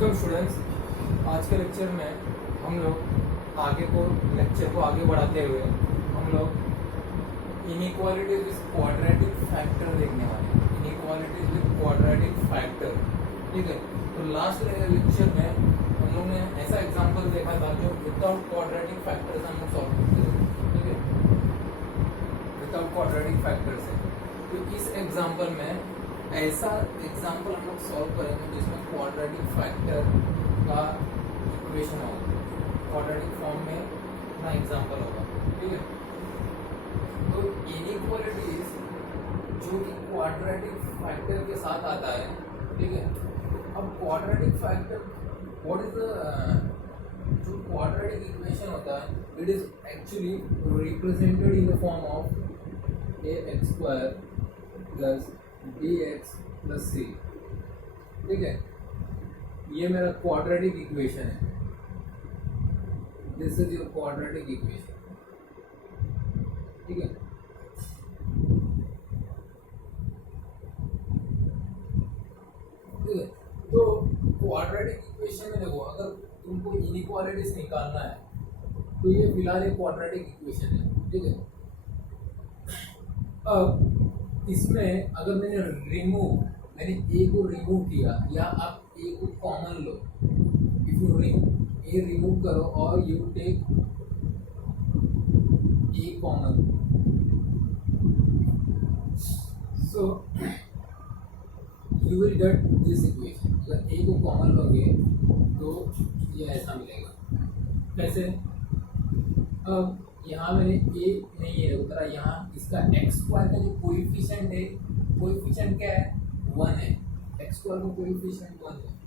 Welcome students. आज के lecture में हम लोग लेक्चर को आगे बढ़ाते हुए हम लोग इनइक्वालिटीज विद क्वाड्रेटिक फैक्टर देखने वाले हैं। इनइक्वालिटीज विद क्वाड्रेटिक फैक्टर, ठीक है। तो लास्ट लेक्चर में हम लोग ने ऐसा एग्जांपल देखा था जो विदाउट क्वाड्रेटिक फैक्टर्स हम लोग सॉल्व करते थे, ठीक है, विदाउट क्वाड्रेटिक फैक्टर्स है। तो इस एग्जांपल में ऐसा एग्जांपल हम लोग सॉल्व करेंगे जिसमें क्वाड्रेटिक फैक्टर का इक्वेशन होगा, क्वाड्रेटिक फॉर्म में अपना एग्जांपल होगा, ठीक है। तो इनइक्वालिटीज जो कि क्वाड्रेटिक फैक्टर के साथ आता है, ठीक है। अब quadratic factor what is the जो क्वाड्रेटिक इक्वेशन होता है, it is actually represented in the form of ax square plus dx plus c, ठीक है। ये मेरा क्वाड्रेटिक इक्वेशन है, this is your quadratic equation, ठीक है। ठीक है, तो क्वाड्रेटिक इक्वेशन में देखो, अगर तुमको इनइक्वालिटीज निकालना है तो ये फिलहाल एक क्वाड्रेटिक इक्वेशन है, ठीक है। अब इसमें अगर मैंने ए को रिमूव किया या आप ए को कॉमन लो, इफ यू ए रिमूव करो और you take A common, so you will get this equation. अगर ए को कॉमन लोगे तो ये ऐसा मिलेगा। कैसे? अब यहाँ मैंने ए नहीं है उतरा, यहाँ इसका एक्स स्क्वायर का जो कोएफिशिएंट है, कोएफिशिएंट क्या है? 1 है। एक्स स्क्वायर का कोएफिशिएंट 1 है।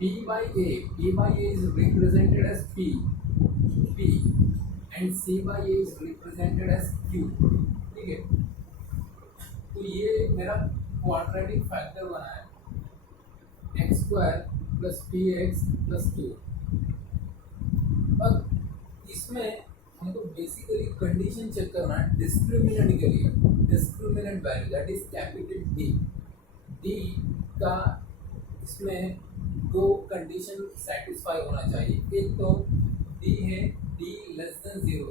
b by a is represented as p and c by a is represented as q, ठीक है। तो ये मेरा क्वाड्रेटिक फैक्टर बना है, x square plus P x plus Q. अब इसमें हमको बेसिकली कंडीशन चेक करना है डिस्क्रिमिनेंट के लिए, discriminant value that is capital D का इसमें दो कंडीशन सेटिस्फाई होना चाहिए। एक तो डी है D less than 0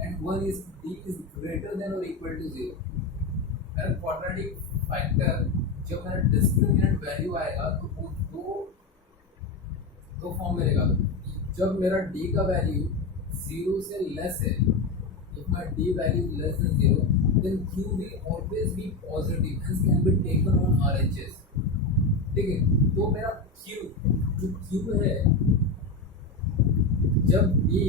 and one is D is greater than और इक्वल टू 0। मेरा क्वाड्रेटिक फैक्टर जब मेरा डिस्क्रिमिनेंट वैल्यू आएगा तो वो दो फॉर्म मिलेगा। जब मेरा डी का वैल्यू 0 से लेस है, if my d value is less than 0, then q will always be positive, hence can be taken on RHS, ठीक है। तो मेरा q जो q है, जब d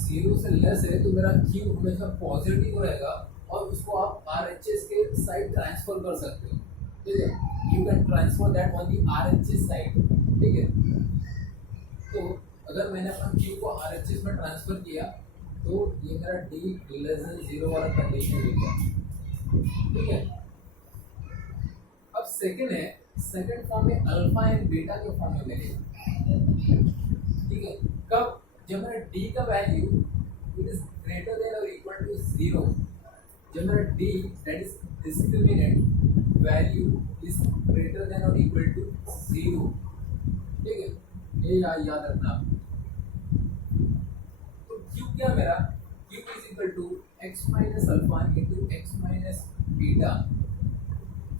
0 से लेस है तो मेरा q हमेशा पॉजिटिव रहेगा और उसको आप RHS के साइड ट्रांसफर कर सकते हो, ठीक है। You can transfer that on the RHS side, ठीक है। तो अगर मैंने अपना q को RHS में ट्रांसफर किया तो ये मेरा d लेस देन 0 वाला कंडीशन मिल गया, ठीक है। अब सेकंड है, सेकंड फॉर्म में अल्फा एंड बीटा के फॉर्म में मिलेगा, ठीक है। कब? जब मेरा d का value it is greater than और इक्वल टू 0, जब मेरा d that is discriminant value is greater than और इक्वल टू 0, ठीक है। ये याद रखना। तो q क्या मेरा? q is equal to x minus alpha into x minus beta.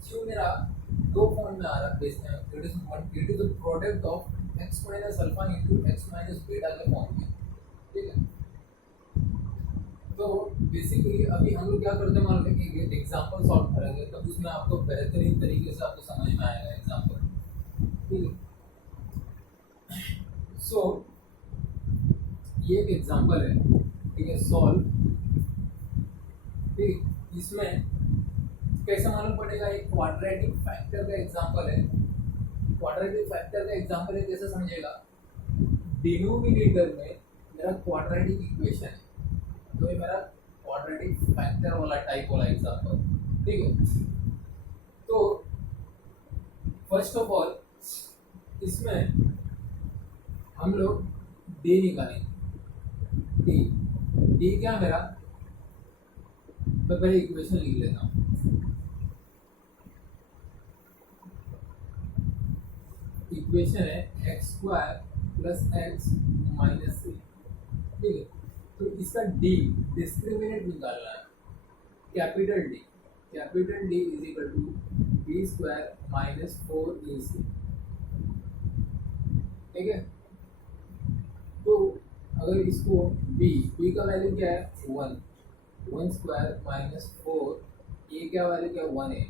q मेरा दो फॉर्म में आ रहा है, it is the product of x minus alpha into x minus beta के फॉर्म में, ठीक है। तो बेसिकली अभी हम लोग क्या करते हैं मालूम है कि एग्जांपल सॉल्व करेंगे, तब उसमें आपको बेहतरीन तरीके से आपको समझ में आएगा एग्जांपल, ठीक है। सो ये एक एग्जांपल है, ठीक है, सॉल्व, ठीक। इसमें कैसे मालूम पड़ेगा? एक क्वाड्रेटिक फैक्टर का एग्जांपल है। क्वाड्रेटिक फैक्टर का एग्जांपल है, कैसे समझेगा? डिनोमिनेटर में मेरा क्वाड्रेटिक इक्वेशन है, तो ये मेरा क्वाड्रेटिक फैक्टर वाला टाइप वाला एग्जांपल, ठीक है। तो फर्स्ट ऑफ ऑल इसमें हम लोग d निकालेंगे। d क्या मेरा? मैं पहले इक्वेशन लिख लेता हूँ। इक्वेशन है x square plus x minus three, ठीक है। तो इसका डी डिस्क्रिमिनेंट निकालना है, capital D is equal to b square minus four a c, ठीक है। तो अगर इसको बी का वैल्यू क्या है 1 स्क्वायर माइनस फोर, ए क्या वैल्यू क्या 1 है।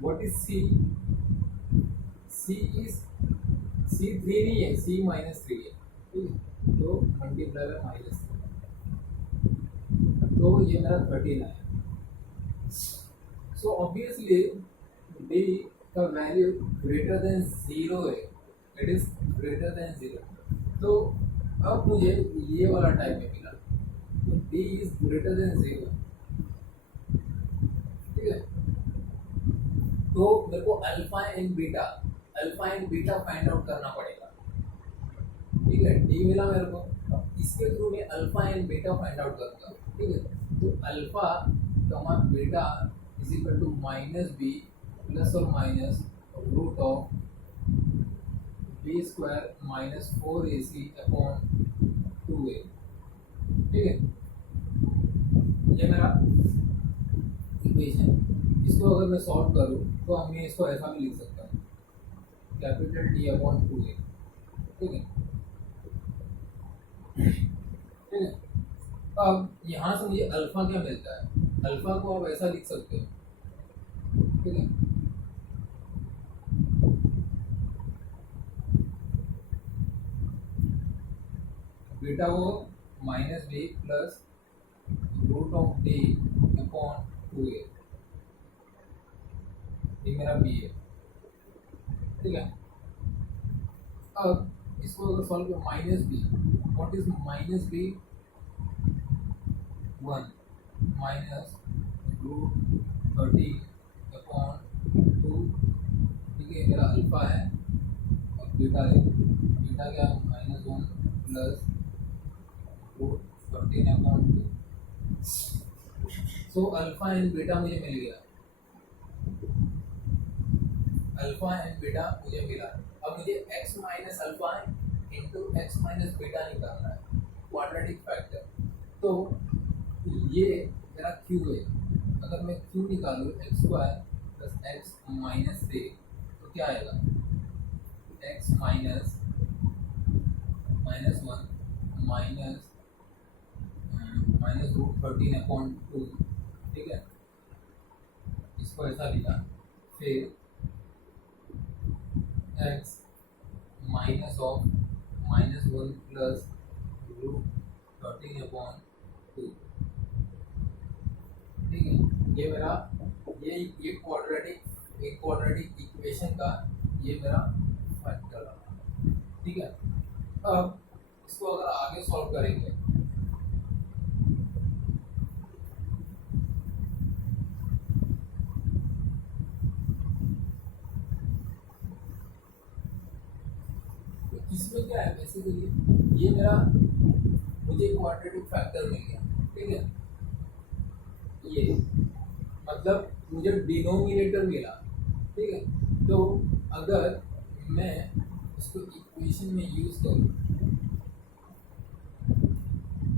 What is C, C is C 3 नहीं है, सी माइनस 3 है, ठीक है। तो मल्टीप्लाई बाय माइनस, तो ये मेरा 13 आया। सो ऑब्वियसली डी का वैल्यू ग्रेटर देन 0 है, इट इज ग्रेटर देन 0। तो अब मुझे ये वाला टाइप में मिला, तो डी इज ग्रेटर देन 0, ठीक है। तो मेरे को alpha and beta find out करना पड़ेगा, ठीक है। डी मिला मेरे को, इसके थ्रू मैं alpha and beta find out करूंगा, ठीक है। तो alpha comma beta is equal to minus B plus और minus root of b square minus four a c upon 2a, ठीक है। ये मेरा इक्वेशन, इसको अगर मैं सॉल्व करूँ तो हम ये इसको ऐसा भी लिख सकते हैं, कैपिटल डी अपॉन 2a, ठीक है, ठीक है। अब यहाँ से मुझे अल्फा क्या मिलता है, अल्फा को आप ऐसा लिख सकते हो, ठीक है। बीटा को minus B plus root of D upon 2a, ये मेरा बी है, ठीक है। अब इसको अगर सॉल्व करो, minus B, what is minus B 1 minus root 30 upon 2, ठीक है। मेरा अल्फा है और बीटा है, बीटा क्या minus 1 plus root 13 upon 2। So alpha and beta मुझे मिल गया, अल्फा एंड बीटा मुझे मिला। अब मुझे x minus alpha into x minus beta निकालना है, क्वाड्रेटिक फैक्टर। तो ये मेरा q है, अगर मैं q निकालूँ x square plus x minus 3, तो क्या आएगा x minus 1 minus root 13 upon 2, ठीक है। इसको ऐसा लिखा, फिर x minus of minus 1 plus root 13 upon 2, ठीक है। ये मेरा ये क्वाड्रेटिक इक्वेशन का ये मेरा फैक्टर रहा, ठीक है। अब इसको अगर आगे सॉल्व करेंगे, इसमें क्या है बेसिकली, ये मेरा मुझे क्वाड्रेटिक फैक्टर मिल गया, ठीक है। ये मतलब मुझे डिनोमिनेटर मिला, ठीक है। तो अगर मैं इसको इक्वेशन में यूज करूँ,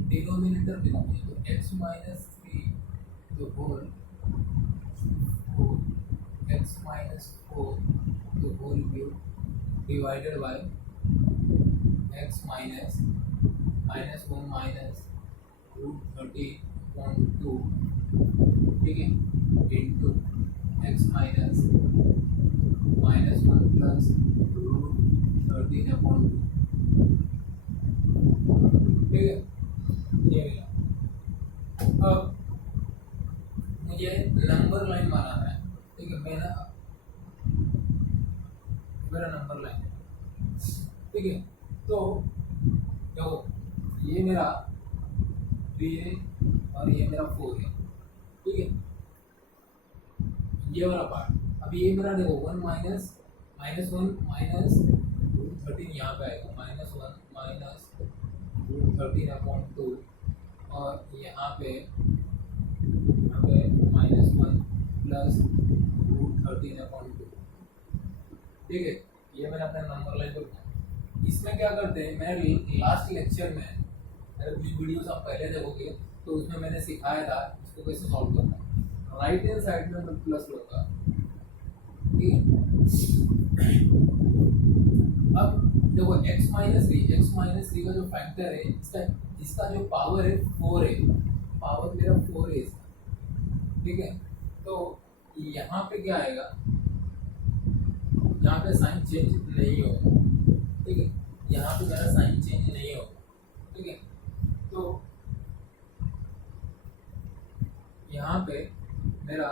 डिनोमिनेटर मिला मुझे, तो x माइनस 3 तो होल x माइनस 4 तो whole cube divided by x minus 1 minus root 30.2, ठीक है, into x minus 1 plus root 13.2, ठीक है। ये मिला। अब मुझे नंबर लाइन बनाना है, ठीक है। मेरा नंबर लाइन है, ठीक है। तो देखो ये मेरा 3 है और ये मेरा 4 है, ठीक है, ये वाला पार्ट। अब ये मेरा देखो 1 माइनस 1 माइनस रूट 13 यहाँ पे आएगा, माइनस 1 माइनस रूट 13.2, और यहाँ पे माइनस 1 प्लस रूट 13.2, ठीक है। ये मैंने अपने नंबर लाइन पर बनाया। इसमें क्या करते हैं, मैं लास्ट लेक्चर में मेरे वीडियोस आप पहले देखोगे तो उसमें मैंने सिखाया था इसको कैसे सॉल्व करना है। राइट हैंड साइड में मैं प्लस लूंगा, ठीक है। अब देखो x-3 का जो फैक्टर है इसका जो पावर है 4 है, पावर मेरा 4 है इसका, ठीक है। तो यहाँ पे क्या आएगा, यहाँ पे साइन चेंज नहीं होगा, ठीक है। यहाँ पे मेरा साइन चेंज नहीं होगा, ठीक है। तो यहाँ पे मेरा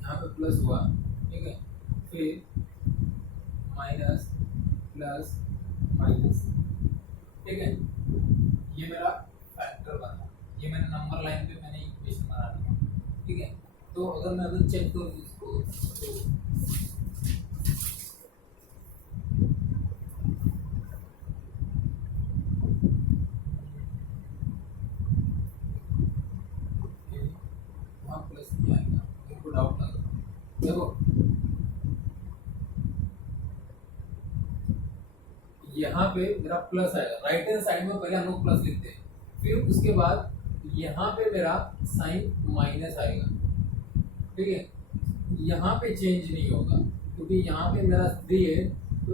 यहाँ पे प्लस हुआ, ठीक है। फिर माइनस प्लस माइनस, ठीक है। ये मेरा फैक्टर बना, ये मैंने नंबर लाइन पे मैंने इक्वेशन बना दिया, ठीक है। तो अगर मैं अभी चेक करूँ इसको तो वहाँ प्लस नहीं आएगा, मेरे को डाउट लग रहा है। देखो यहाँ पे मेरा प्लस आएगा, राइट हैंड साइड में पहले हम लोग प्लस लिखते हैं, फिर उसके बाद यहाँ पे मेरा साइन माइनस आएगा, ठीक है। यहाँ पे चेंज नहीं होगा क्योंकि यहाँ पे मेरा 3 है, तो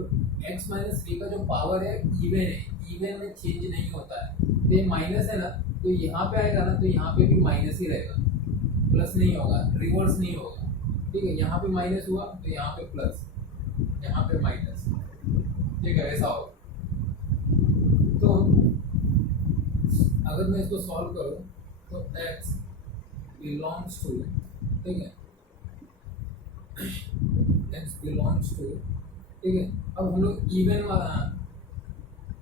x-3 का जो पावर है इवन है, इवन में चेंज नहीं होता है। तो ये माइनस है ना, तो यहाँ पे आएगा ना, तो यहाँ पे भी माइनस ही रहेगा, प्लस नहीं होगा, रिवर्स नहीं होगा, ठीक है। यहाँ पे माइनस हुआ तो यहाँ पे प्लस, यहाँ पे माइनस, ठीक है, ऐसा होगा। तो अगर मैं इसको सॉल्व करूं तो x बिलोंग्स टू, ठीक है, x बिलोंग्स टू, ठीक है। अब हम लोग इवन वाला,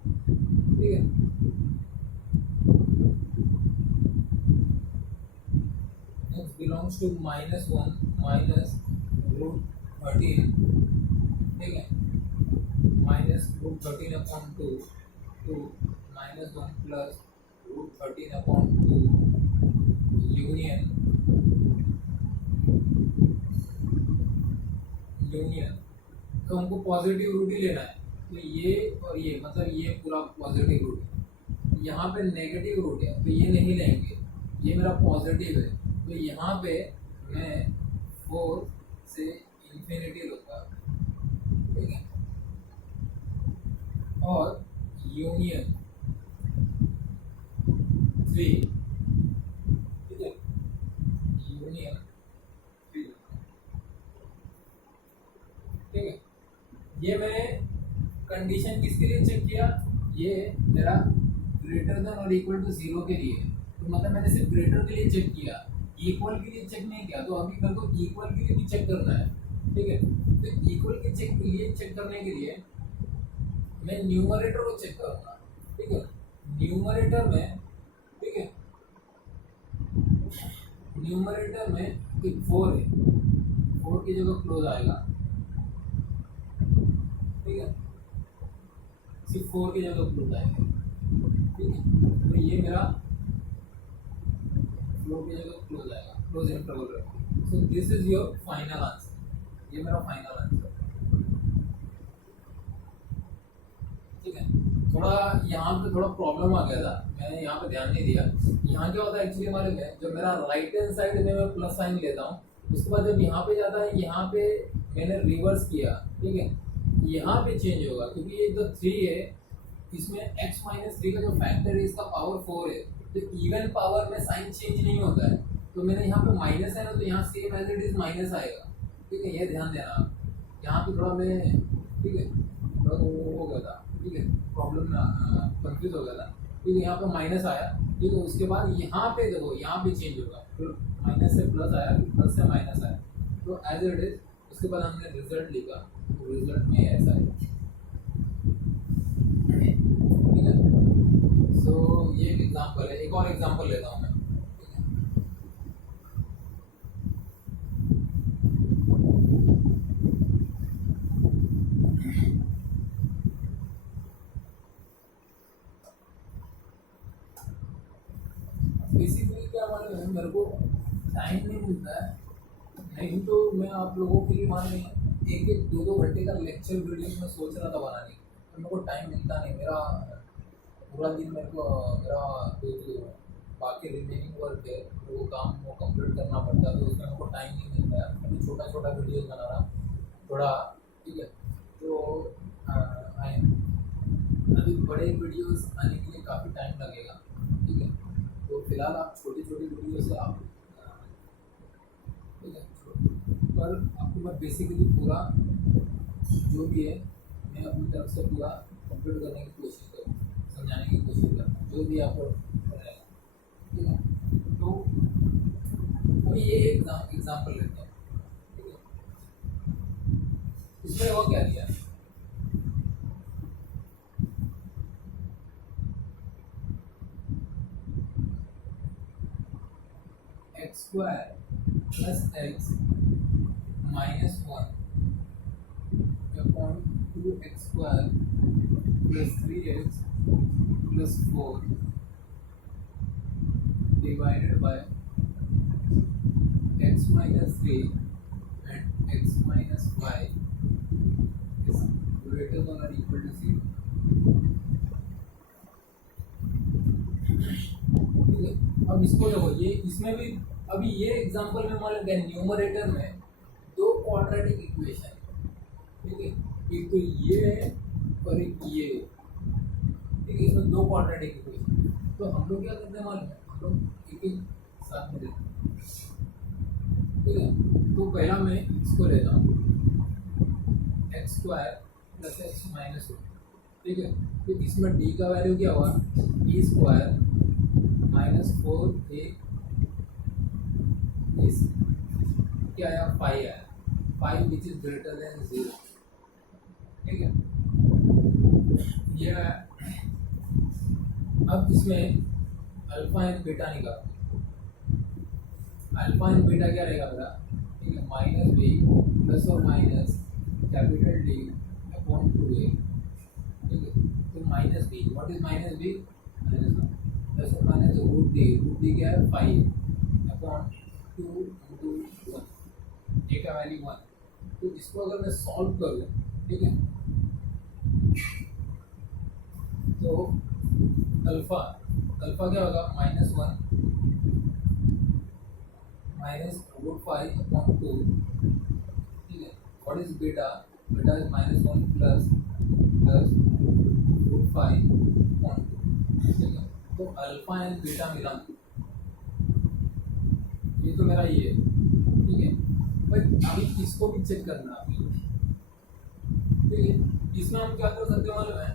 ठीक है, x बिलोंग्स टू -1 माइनस √13, ठीक है, -√13/2 to -1 प्लस √13/2 यूनियन तो हमको पॉजिटिव रूट ही लेना है। तो ये और ये मतलब ये पूरा पॉजिटिव रूट है, यहाँ पे नेगेटिव रूट है तो ये नहीं लेंगे, ये मेरा पॉजिटिव है, तो यहाँ पे मैं 4 से इंफिनिटी लूँगा, ठीक है। और यूनियन 3, ठीक है, यूनियन 3, ठीक है। ये मैंने कंडीशन किसके लिए चेक किया, ये मेरा ग्रेटर देन और इक्वल टू 0 के लिए, तो मतलब मैंने सिर्फ ग्रेटर के लिए चेक किया, इक्वल के लिए चेक नहीं किया। तो अभी मेरे को इक्वल के लिए भी चेक करना है, ठीक है। तो इक्वल के चेक करने के लिए मैं न्यूमरेटर को चेक करूंगा, ठीक है। न्यूमरेटर में, ठीक है, न्यूमरेटर में 4 है, 4 की जगह क्लोज आएगा, ठीक है, सिर्फ 4 की जगह क्लोज आएगा, ठीक है। तो ये मेरा 4 की जगह क्लोज आएगा, क्लोज इंटरवल रखो। सो this is your final answer, ये मेरा फाइनल आंसर, ठीक है। थोड़ा यहाँ पे थोड़ा प्रॉब्लम आ गया था, मैंने यहाँ पे ध्यान नहीं दिया। यहाँ क्या होता है एक्चुअली हमारे में, जब मेरा राइट हैंड साइड में मैं प्लस साइन लेता हूँ, उसके बाद जब यहाँ पे जाता है, यहाँ पे मैंने रिवर्स किया, ठीक है, यहाँ पे चेंज होगा क्योंकि ये जो 3 है इसमें x-3 का जो फैक्टर है इसका पावर 4 है, तो इवन पावर में साइन चेंज नहीं होता है। तो मैंने यहाँ पे माइनस है ना, तो यहाँ same as it is minus आएगा, ठीक है, ये ध्यान देना। यहाँ पे थोड़ा मैं, ठीक है, थोड़ा हो गया था, ठीक है, प्रॉब्लम में कंफ्यूज हो गया था, ठीक है। यहाँ पे माइनस आया, ठीक है, उसके बाद यहाँ पे देखो यहाँ पे चेंज होगा, फिर माइनस से प्लस आया, फिर प्लस से माइनस आया, तो एज इट इज। उसके बाद हमने रिजल्ट लिखा, तो रिजल्ट में ऐसा है, ठीक है। सो ये एक एग्जांपल है, एक और एग्जांपल लेता हूँ मैं, बेसिकली क्या मालूम है, मेरे को टाइम नहीं मिलता है नहीं तो मैं आप लोगों के लिए मान लें एक एक दो दो घंटे का लेक्चर वीडियो मैं सोच रहा था बनाने की, तो मेरे को टाइम मिलता नहीं, मेरा पूरा दिन मेरे को मेरा जो बाकी रिमेनिंग वर्क है वो काम वो कंप्लीट करना पड़ता है, तो उसमें मेरे को टाइम नहीं मिलता है। अभी छोटा छोटा वीडियो बना रहा थोड़ा, ठीक है। तो आए अभी बड़े वीडियोस आने के लिए काफ़ी टाइम लगेगा, ठीक है। तो फिलहाल आप छोटी छोटी वीडियो से आप, ठीक है, पर आपको मैं बेसिकली पूरा जो भी है मैं अपनी तरफ से पूरा कंप्लीट करने की कोशिश करूँ, समझाने की कोशिश करूँ जो भी आपको रहेगा, ठीक है। तो अभी ये एग्जाम्पल लेते हैं, ठीक है। इसमें वो क्या दिया है, x square plus x minus one upon 2x square plus 3x plus 4 divided by x minus 3 and x minus 5 is greater than or equal to 0। ठीक है, अब इसको देखो, ये इसमें भी अभी ये एग्जांपल में मान लेते हैं न्यूमरेटर में दो क्वाड्रेटिक इक्वेशन, ठीक है, एक तो ये है और एक ये है, ठीक है। इसमें दो क्वाड्रेटिक इक्वेशन, तो हम लोग क्या करते हैं मालूम है, हम लोग एक एक साथ में लेते हैं, ठीक है। तो पहला मैं इसको लेता हूँ x square plus x minus one, ठीक है। तो इसमें डी का वैल्यू क्या हुआ, ई स्क्वायर माइनस 4a इस क्या आया 5 आया, 5 विच इज ग्रेटर देन 0, ठीक है। ये आया। अब इसमें अल्फा एंड बीटा निकालो, अल्फा एंड बीटा क्या रहेगा मेरा, ठीक है, माइनस बी प्लस और minus capital D upon 2a, ठीक है। तो minus B, what is minus B, minus one plus और माइनस रूट डी क्या है 5 अपॉन 2 इंटू 1, ए का वैल्यू 1। तो इसको अगर मैं सॉल्व करूँ, ठीक है, तो अल्फा अल्फा क्या होगा minus one minus root 5 upon 2, ठीक है। What is beta, beta is minus one plus root 5 upon 2, ठीक है। तो अल्फा एंड बीटा मिला, ये तो मेरा ये है, ठीक है। पर अभी इसको भी चेक करना है आपको, ठीक है। इसमें हम क्या कर सकते हैं मालूम है,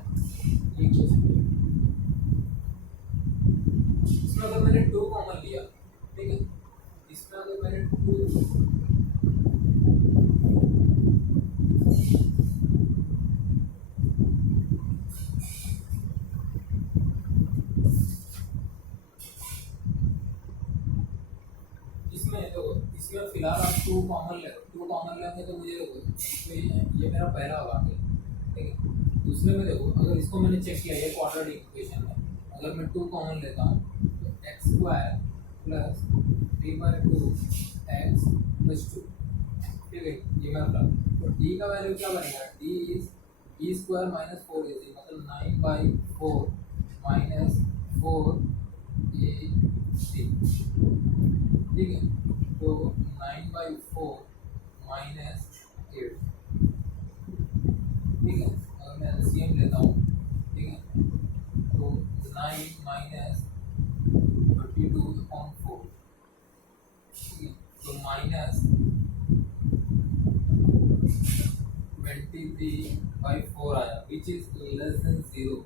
इसमें अगर मैंने 2 कॉमन लिया, ठीक है, इसमें अगर मैंने 2 इसमें तो इसमें फिलहाल आप 2 कॉमन लेंगे तो मुझे देखो, तो ये मेरा पहला होगा, ठीक है। दूसरे में देखो, अगर इसको मैंने चेक किया, ये क्वाड्रेटिक इक्वेशन है, अगर मैं 2 कॉमन लेता हूँ तो x square plus 3/2 x plus 2, ठीक है, ये मेरा प्लस। तो डी का वैल्यू क्या बनेगा, D is B square minus 4ac, मतलब 9/4 माइनस 4ac, ठीक है। तो 9/4 माइनस 8, ठीक है। अगर मैं एलसीएम लेता हूँ, ठीक है, तो 9 माइनस 32/4, ठीक है। तो माइनस 23/4 आया, विच इज लेस देन 0।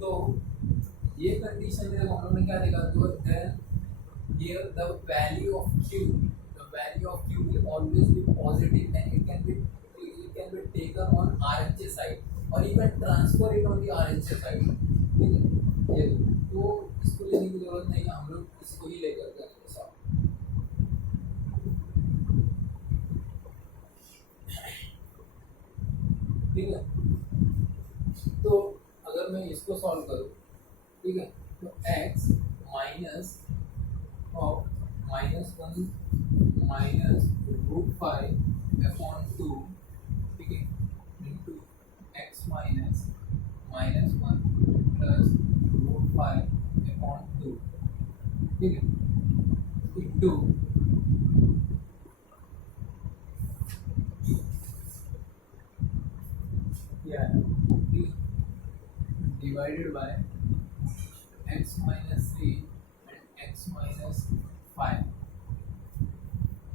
तो ये कंडीशन में हम लोगों ने क्या देखा, तो then here the value of q will always be positive and it can be taken on RHS side or you can transfer it on the RHS side, ठीक है। ये तो इसको लेने की जरूरत नहीं है, हम लोग इसको ही लेकर करेंगे सब, ठीक है। तो अगर मैं इसको सॉल्व करूँ, ठीक है, तो x minus of -1 minus root 5 upon 2, ठीक है, into x minus -1 plus root 5 upon 2, ठीक है, into divided by x minus 3 and x minus 5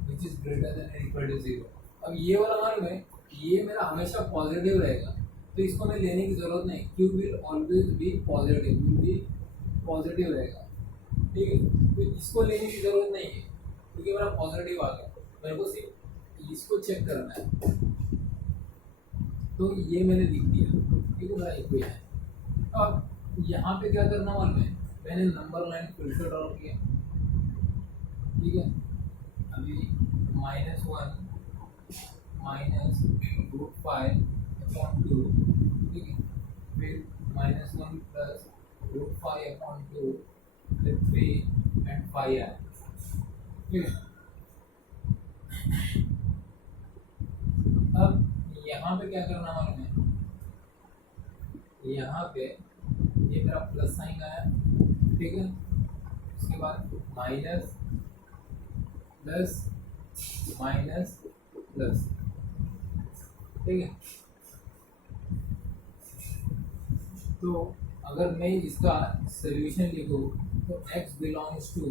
which is greater than or equal to 0। अब ये वाला मालूम है, ये मेरा हमेशा पॉजिटिव रहेगा, तो इसको मैं लेने की जरूरत नहीं, q will always be positive, will be positive रहेगा, ठीक है, तो इसको लेने की जरूरत नहीं है क्योंकि मेरा पॉजिटिव आ गया, मेरे को सिर्फ इसको चेक करना है, तो ये मैंने लिख दिया, ठीक है, मेरा इक्वेशन है। अब यहाँ पे क्या करना मालूम है, मैंने नंबर लाइन फिर से ड्रॉ किया, ठीक है, अभी -1 माइनस रूट 5 अपॉन 2, ठीक है, फिर -1 प्लस रूट 5 अपॉन 2, फिर 3 एंड 5 है, ठीक है। अब यहाँ पे क्या करना मालूम है, यहाँ पे ये मेरा प्लस साइन आया, ठीक है, उसके बाद माइनस प्लस माइनस प्लस, ठीक है, तो अगर मैं इसका सॉल्यूशन लिखूँ तो x belongs to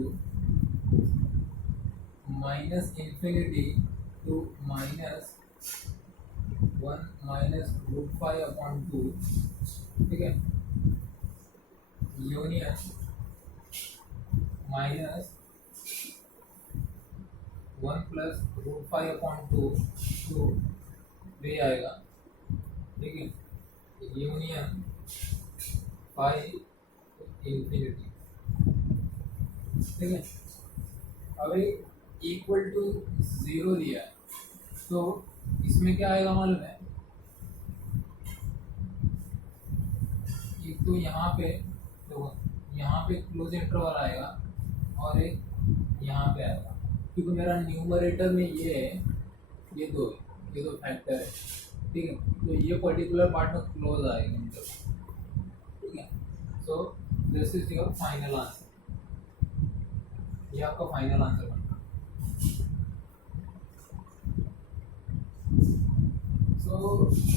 -∞ to -1 minus root 5 upon 2, ठीक है, union -1 plus root 5 upon 2 to 3 आएगा, ठीक है, यूनियन 5 इंफिनिटी, ठीक है। अभी इक्वल टू 0 लिया है, तो इसमें क्या आएगा मालूम है, एक तो यहाँ पे क्लोज इंटरवल आएगा और एक यहाँ पे आएगा, क्योंकि मेरा न्यूमरेटर में ये है, ये दो फैक्टर है, ठीक है, तो ये पर्टिकुलर पार्ट में क्लोज आएगा इंटरवल, ठीक है। So this is your final answer, ये आपका फाइनल आंसर बनता है। So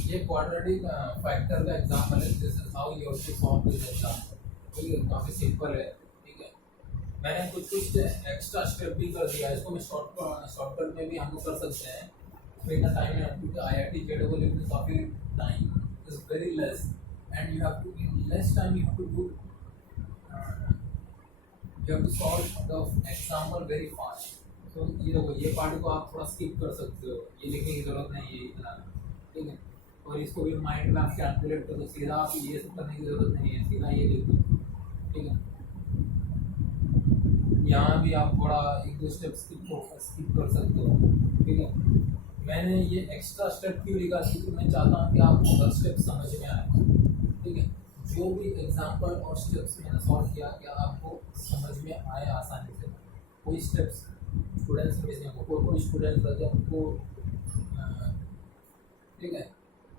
ये क्वाड्रेटिक फैक्टर का एग्जाम्पल है, this is how you have to solve this example, ठीक है, काफ़ी सिंपल है, ठीक है। मैंने कुछ एक्स्ट्रा स्टेप भी कर दिया है, इसको मैं शॉर्टकट में भी हम लोग कर सकते हैं, तो इतना टाइम है क्योंकि IIT JEE में काफ़ी time is very less and you have to in less time you have to solve the example very fast. तो ये देखो, ये पार्ट को आप थोड़ा स्किप कर सकते हो, ये लिखने की जरूरत नहीं है इतना, ठीक है, और इसको भी माइंड में आप कैलकुलेट करो, सीधा आप ये सब करने की जरूरत नहीं है, सीधा ये लिख दो, ठीक है। यहाँ भी आप थोड़ा 1-2 स्टेप स्किप कर सकते हो, ठीक है। मैंने ये एक्स्ट्रा स्टेप क्यों लिखा, क्योंकि मैं चाहता हूँ कि आपको हर स्टेप समझ में आए, ठीक है। जो भी एग्जाम्पल और स्टेप्स मैंने सॉल्व किया, क्या आपको समझ में आए आसानी से, कोई स्टेप्स स्टूडेंट्स मिस नहीं हो, कोई स्टूडेंट्स रहते हैं उनको, ठीक है।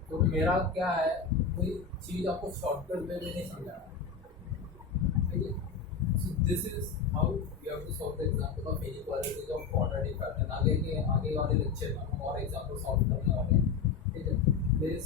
तो मेरा क्या है, कोई चीज़ आपको शॉर्टकट में भी नहीं समझाना, ठीक है। So this is how you have to solve the example of inequalities of quadratic factor. आगे वाले लेक्चर में हम और एग्जांपल सॉल्व करने वाले हैं, ठीक है। दिस